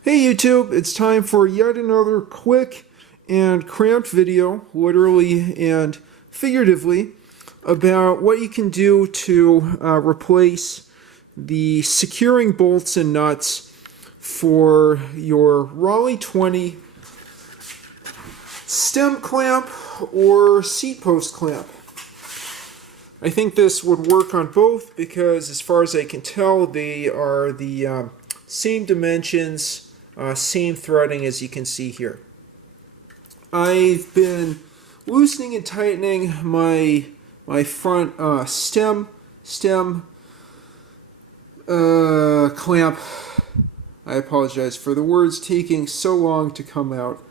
Hey YouTube, it's time for yet another quick and cramped video, literally and figuratively, about what you can do to replace the securing bolts and nuts for your Raleigh 20 stem clamp or seat post clamp. I think this would work on both because, as far as I can tell, they are the same dimensions, same threading as you can see here. I've been loosening and tightening my front stem clamp. I apologize for the words taking so long to come out.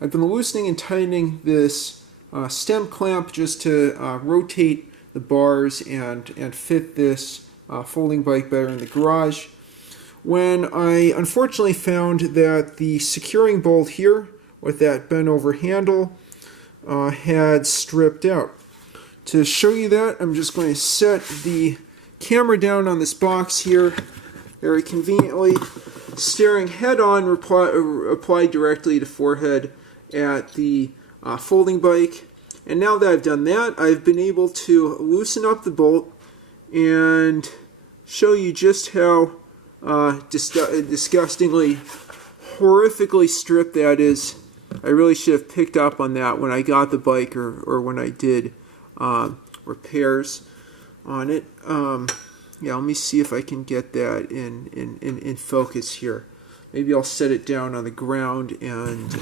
I've been loosening and tightening this stem clamp just to rotate the bars and fit this folding bike better in the garage, when I unfortunately found that the securing bolt here with that bent over handle had stripped out. To show you that, I'm just going to set the camera down on this box here very conveniently, staring head on, applied directly to forehead at the folding bike. And now that I've done that, I've been able to loosen up the bolt and show you just how disgustingly, horrifically stripped that is. I really should have picked up on that when I got the bike or when I did repairs on it. Yeah, let me see if I can get that in focus here. Maybe I'll set it down on the ground and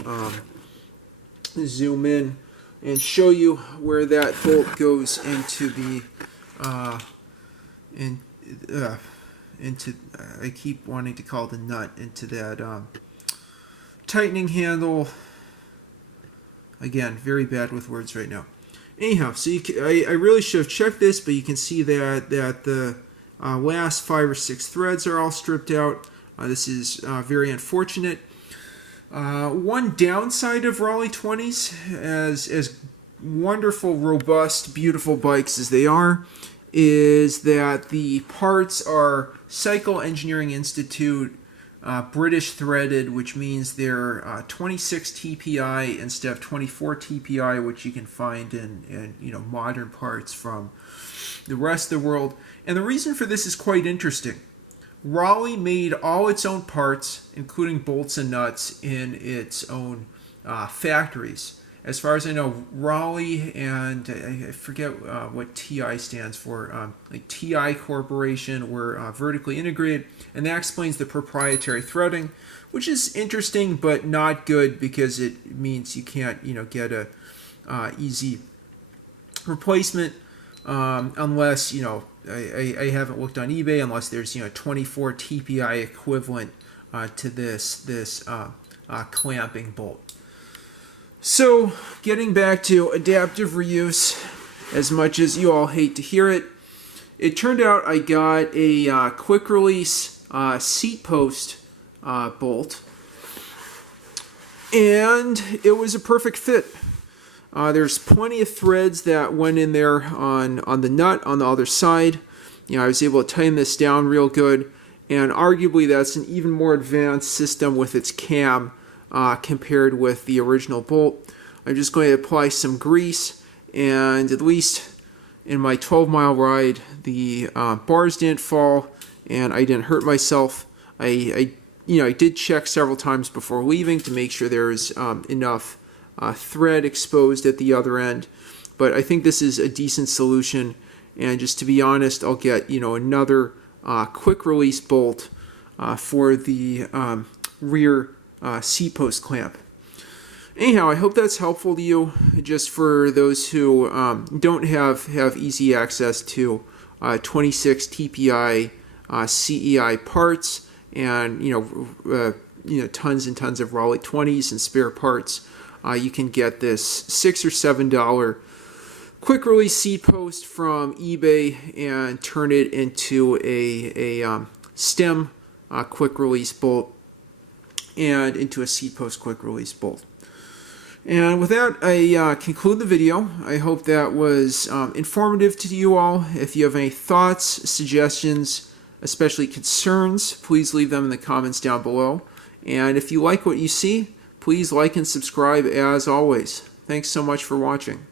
zoom in and show you where that bolt goes into the I keep wanting to call the nut, into that tightening handle. Again, very bad with words right now. Anyhow, so I really should have checked this, but you can see that the last 5 or 6 threads are all stripped out. This is very unfortunate. One downside of Raleigh 20s, as wonderful, robust, beautiful bikes as they are, is that the parts are Cycle Engineering Institute British threaded, which means they're 26 TPI instead of 24 TPI, which you can find in modern parts from the rest of the world. And the reason for this is quite interesting. Raleigh made all its own parts, including bolts and nuts, in its own factories. As far as I know, Raleigh and I forget what TI stands for, like TI Corporation, were vertically integrated, and that explains the proprietary threading, which is interesting but not good because it means you can't get a easy replacement unless I haven't looked on eBay, unless there's 24 TPI equivalent to this clamping bolt. So, getting back to adaptive reuse, as much as you all hate to hear it, it turned out I got a quick release seat post bolt, and it was a perfect fit. There's plenty of threads that went in there on the nut on the other side. I was able to tighten this down real good, and arguably that's an even more advanced system with its cam compared with the original bolt. I'm just going to apply some grease, and at least in my 12-mile ride, the bars didn't fall, and I didn't hurt myself. I did check several times before leaving to make sure there was enough thread exposed at the other end, but I think this is a decent solution. And just to be honest, I'll get another quick release bolt for the rear seat post clamp. Anyhow, I hope that's helpful to you, just for those who don't have easy access to 26 TPI CEI parts and tons and tons of Raleigh 20s and spare parts. You can get this $6 or $7 quick release seat post from eBay and turn it into a stem quick release bolt and into a seat post quick release bolt. And with that, I conclude the video. I hope that was informative to you all. If you have any thoughts, suggestions, especially concerns, please leave them in the comments down below. And if you like what you see, please like and subscribe as always. Thanks so much for watching.